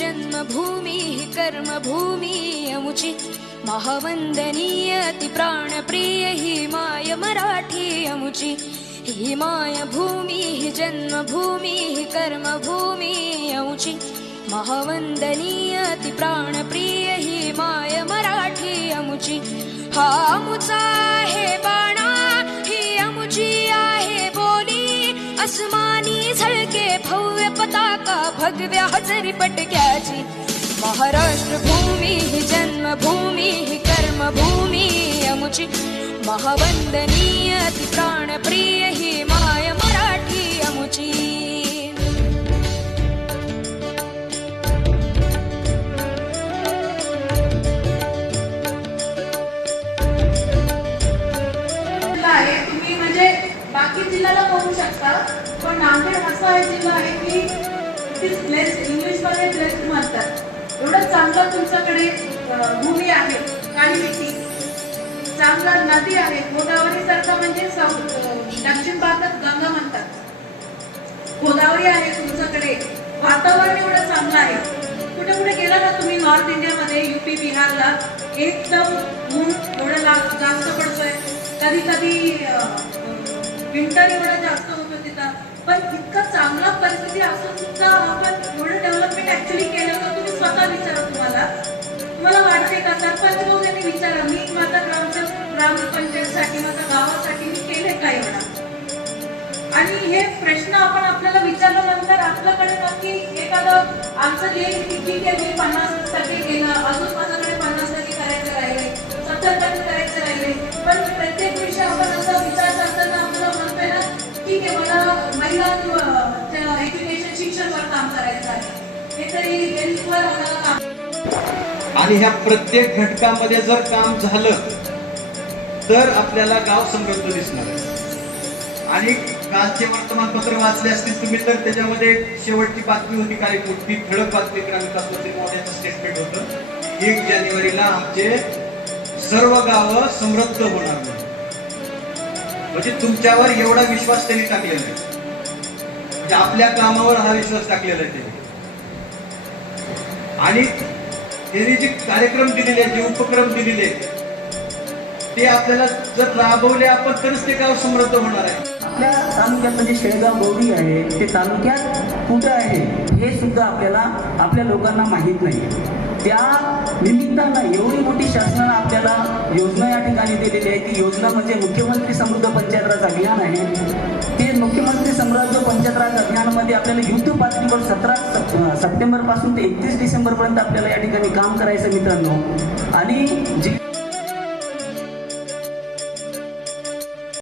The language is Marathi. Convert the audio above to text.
जन्मभूमिः कर्मभूमी अमुची महावन्दनीय अति प्राणप्रिय हि माय मराठी अमुची ही माय भूमिः जन्मभूमिः कर्मभूमी अमुची महावन्दनीय प्राणप्रिय हि माय मराठी अमुची हा अमुचा भव्य पताका भगव्या हजरी पटक्याची. महाराष्ट्र भूमी ही जन्मभूमी ही कर्मभूमी अमुची. महावंदनीय ती प्राणप्रिय ही माय बाकी जिल्ह्याला बघू शकता. पण नांदेड असा आहे जिल्हा आहे की इट इज ब्लेस इंग्लिशमध्ये ब्लेस्ड म्हणतात एवढं चांगलं तुमच्याकडे भूमी आहे काळी मिठी चांगला नदी आहे गोदावरी सारखा म्हणजे दक्षिण भारतात गंगा म्हणतात. गोदावरी आहे तुमच्याकडे. वातावरण एवढं चांगलं आहे. कुठे कुठे गेला ना तुम्ही नॉर्थ इंडियामध्ये युपी बिहारला एकदम ऊन एवढं जास्त पडतोय. कधी कधी विंटर एवढा जास्त होतो तिथं. पण इतका चांगला परिस्थिती असून सुद्धा आपण एवढं डेव्हलपमेंट ऍक्च्युली केलं तर तुम्ही स्वतः विचारा तुम्हाला. तुम्हाला वाटते का? सरपंच त्यांनी हो, विचारा. मी माझा ग्रामच्या ग्रामपंचायतसाठी माझ्या गावासाठी मी केले काय एवढा? आणि हे प्रश्न आपण आपल्याला विचारल्यानंतर आपल्याकडे नक्की एखादं आमचं जे ठीक आहे मी पन्नास टक्के केलं. अजून माझ्याकडे पन्नास टक्के करायचं राहिले सत्तर टक्के करायचं राहिले आणि ह्या प्रत्येक घटकामध्ये जर काम झालं तर आपल्याला गाव समृद्ध दिसणार आहे. आणि कालचे वर्तमानपत्र वाचले असतील तुम्ही तर त्याच्यामध्ये शेवटची बातमी होती काही मोठी ठळक बातमी ग्रामविकास स्टेटमेंट होतं. एक जानेवारीला आमचे सर्व गावं समृद्ध होणार म्हणजे तुमच्यावर एवढा विश्वास त्यांनी टाकलेला आहे. म्हणजे आपल्या कामावर हा विश्वास टाकलेला आहे त्यांनी. आणि त्यांनी जे कार्यक्रम दिलेले आहेत, जे उपक्रम दिलेले आहेत, ते आपल्याला जर राबवले आपण तरच ते गाव समृद्ध होणार आहे. आपल्या तालुक्यात म्हणजे शेळगाव गौरी आहे ते तालुक्यात कुठं आहे हे सुद्धा आपल्याला आपल्या लोकांना माहीत नाही. त्या निमित्तानं एवढी मोठी शासनानं आपल्याला योजना या ठिकाणी दिलेली आहे. ती योजना म्हणजे मुख्यमंत्री समृद्ध पंचायत राज अभियान आहे. ते मुख्यमंत्री समृद्ध पंचायत राज अभियानामध्ये आपल्याला युद्ध पातळीवर सतरा सप्टेंबरपासून ते एकतीस डिसेंबर पर्यंत आपल्याला या ठिकाणी काम करायचं मित्रांनो. आणि जे